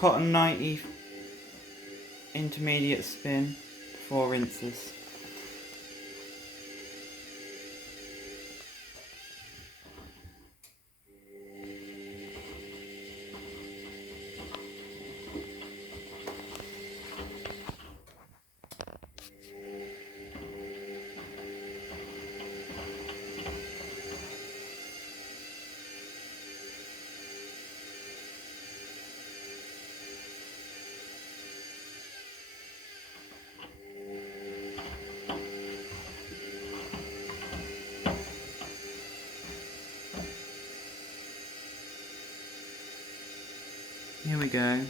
cotton 90 intermediate spin before rinses. Here we go.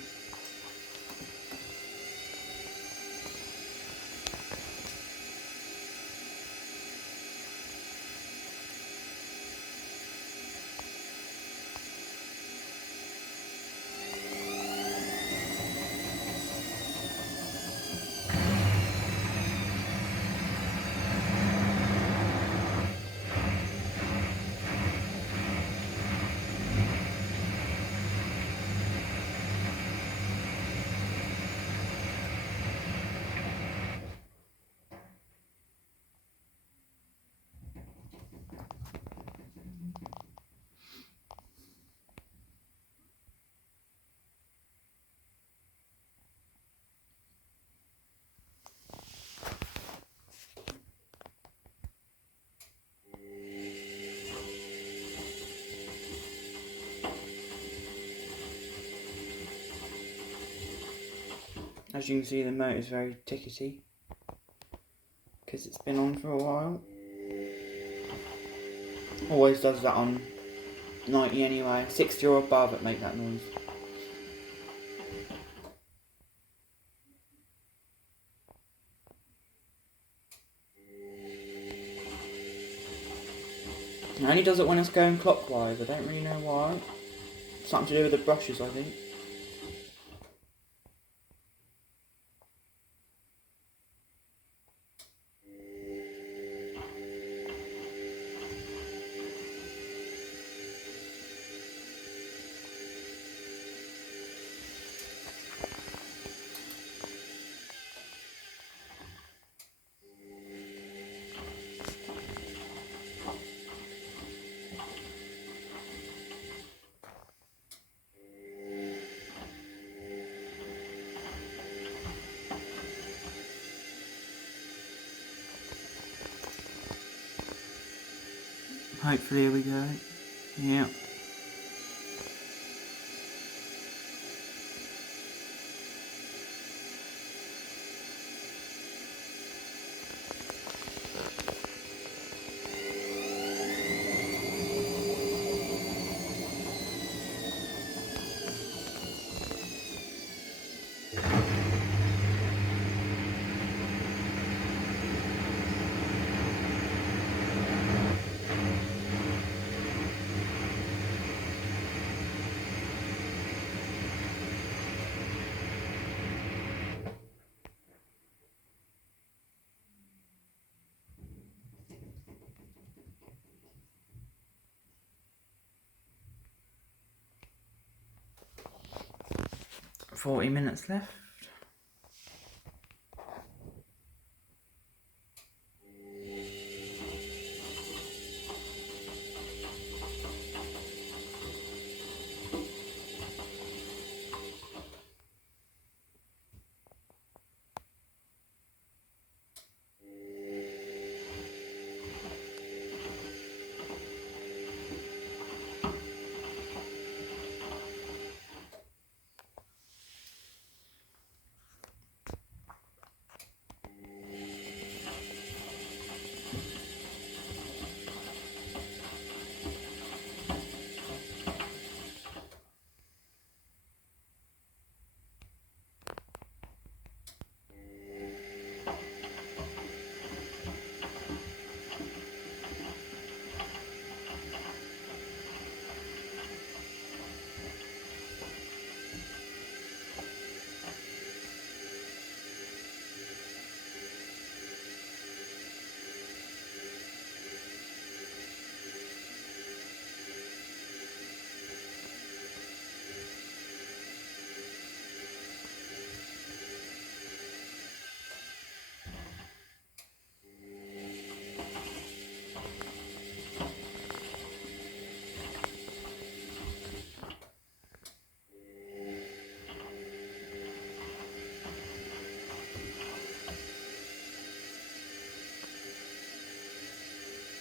As you can see, the motor is very tickety because it's been on for a while. Always does that on 90 anyway. 60 or above it make that noise. It only does it when it's going clockwise. I don't really know why. Something to do with the brushes, I think. Hopefully, here we go. Yeah. .40 minutes left.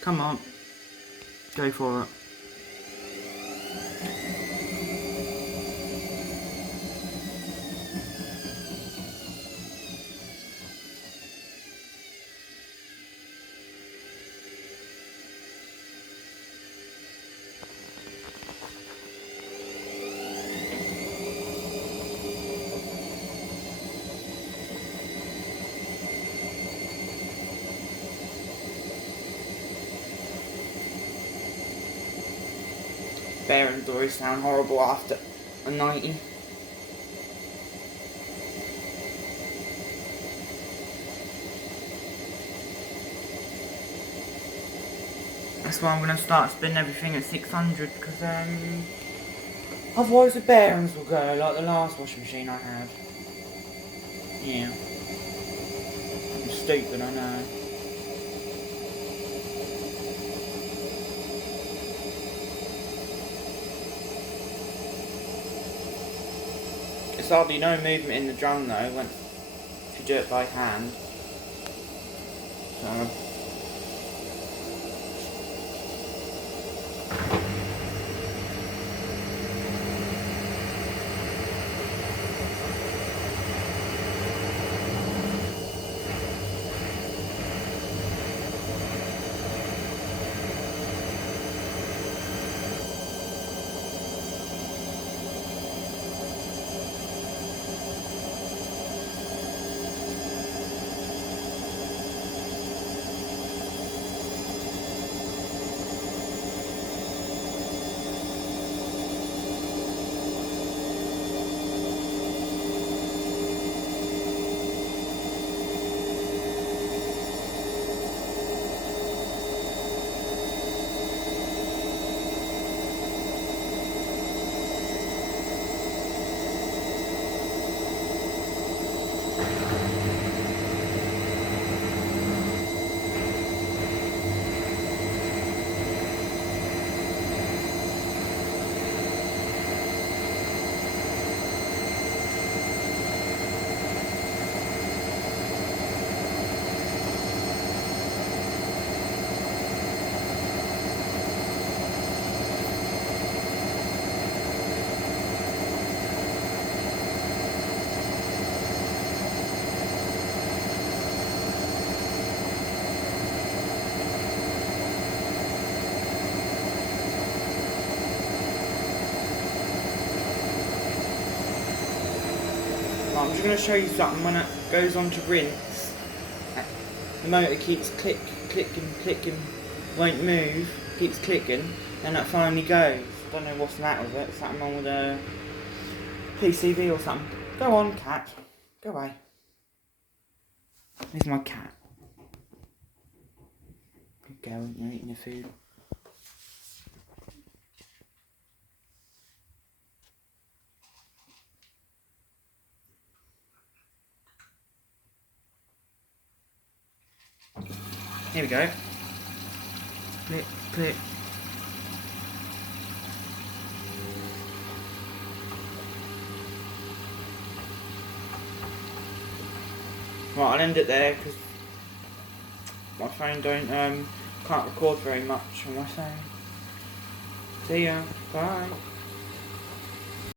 Come on. Go for it. Bearings always sound horrible after a 90. That's why I'm going to start spinning everything at 600, because otherwise the bearings will go like the last washing machine I had. Yeah. I'm stupid, I know. There's hardly no movement in the drum though, if you do it by hand. So. I'm just going to show you something. When it goes on to rinse, the motor keeps clicking, won't move, keeps clicking, and that finally goes. Don't know what's the matter with it, something wrong with the PCB or something. Go on, cat. Go away. Here's my cat. Good girl, you're eating your food. Here we go. Click, click. Right, I'll end it there because my phone can't record very much on my phone. See ya. Bye.